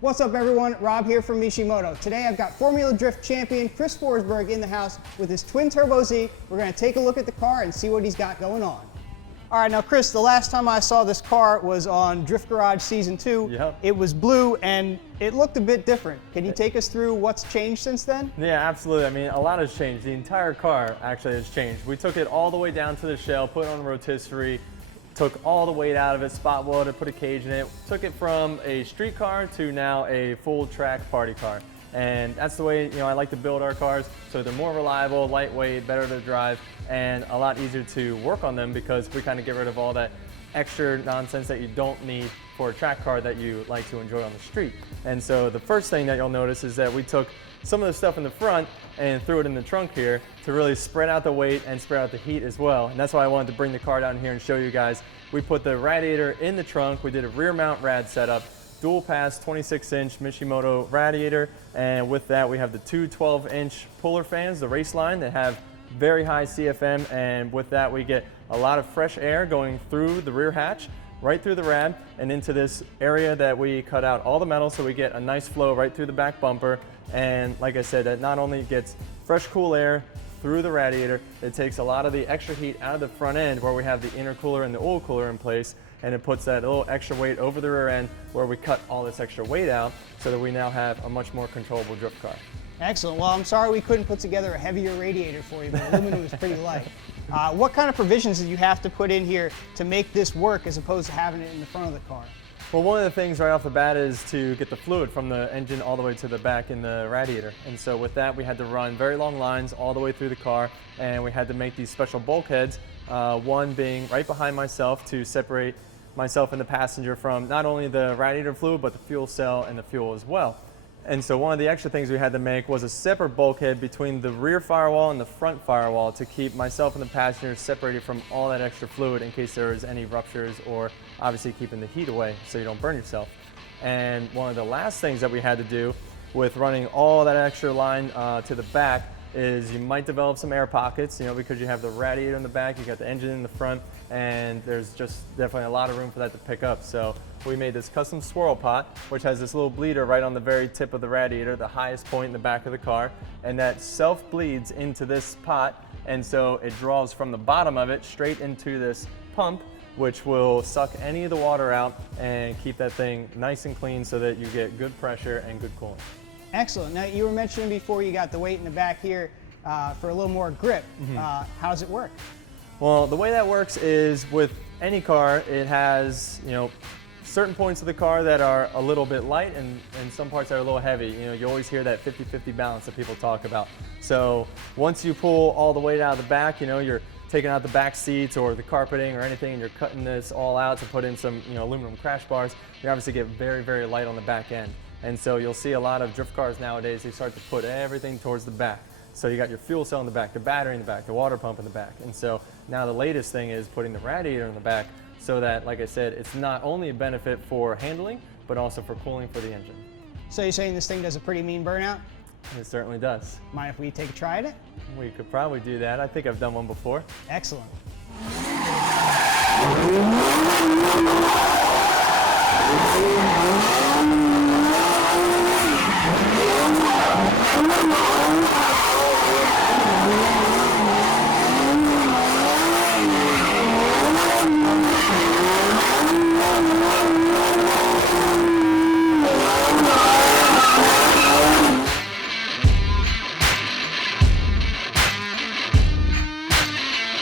What's up everyone, Rob here from Mishimoto. Today I've got Formula Drift Champion Chris Forsberg in the house with his twin turbo Z. We're going to take a look at the car and see what he's got going on. All right, now Chris, the last time I saw this car was on Drift Garage Season 2. Yep. It was blue and it looked a bit different. Can you take us through what's changed since then? Yeah, absolutely. I mean, a lot has changed. The entire car actually has changed. We took it all the way down to the shell, put it on rotisserie, took all the weight out of it, spot welded, put a cage in it, took it from a street car to now a full track party car. And that's the way, I like to build our cars, so they're more reliable, lightweight, better to drive, and a lot easier to work on them because we kind of get rid of all that extra nonsense that you don't need for a track car that you like to enjoy on the street. And so the first thing that you'll notice is that we took some of the stuff in the front and threw it in the trunk here to really spread out the weight and spread out the heat as well. And that's why I wanted to bring the car down here and show you guys. We put the Radiator in the trunk, we did a rear mount rad setup, dual pass 26-inch Mishimoto Radiator, and with that we have the two 12-inch puller fans, the race line, that have very high CFM, and with that we get a lot of fresh air going through the rear hatch, right through the rad, and into this area that we cut out all the metal, so we get a nice flow right through the back bumper. And like I said, that not only gets fresh cool air through the radiator, it takes a lot of the extra heat out of the front end where we have the intercooler and the oil cooler in place, and it puts that little extra weight over the rear end where we cut all this extra weight out so that we now have a much more controllable drift car. Excellent. Well, I'm sorry we couldn't put together a heavier radiator for you, but aluminum is pretty light. What kind of provisions did you have to put in here to make this work as opposed to having it in the front of the car? Well, one of the things right off the bat is to get the fluid from the engine all the way to the back in the radiator. And so with that, we had to run very long lines all the way through the car, and we had to make these special bulkheads, one being right behind myself to separate myself and the passenger from not only the radiator fluid, but the fuel cell and the fuel as well. And so one of the extra things we had to make was a separate bulkhead between the rear firewall and the front firewall to keep myself and the passenger separated from all that extra fluid in case there was any ruptures, or obviously keeping the heat away so you don't burn yourself. And one of the last things that we had to do with running all that extra line to the back is you might develop some air pockets, because you have the radiator in the back, you got the engine in the front, and there's just definitely a lot of room for that to pick up. So we made this custom swirl pot, which has this little bleeder right on the very tip of the radiator, the highest point in the back of the car, and that self-bleeds into this pot, and so it draws from the bottom of it straight into this pump, which will suck any of the water out and keep that thing nice and clean so that you get good pressure and good cooling. Excellent. Now, you were mentioning before you got the weight in the back here for a little more grip. How does it work? Well, the way that works is with any car, it has, certain points of the car that are a little bit light and some parts that are a little heavy. You always hear that 50-50 balance that people talk about. So once you pull all the weight out of the back, you're taking out the back seats or the carpeting or anything, and you're cutting this all out to put in some, aluminum crash bars, you obviously get very, very light on the back end. And so you'll see a lot of drift cars nowadays, they start to put everything towards the back. So you got your fuel cell in the back, the battery in the back, the water pump in the back. And so now the latest thing is putting the radiator in the back so that, like I said, it's not only a benefit for handling, but also for cooling for the engine. So you're saying this thing does a pretty mean burnout? It certainly does. Mind if we take a try at it? We could probably do that. I think I've done one before. Excellent.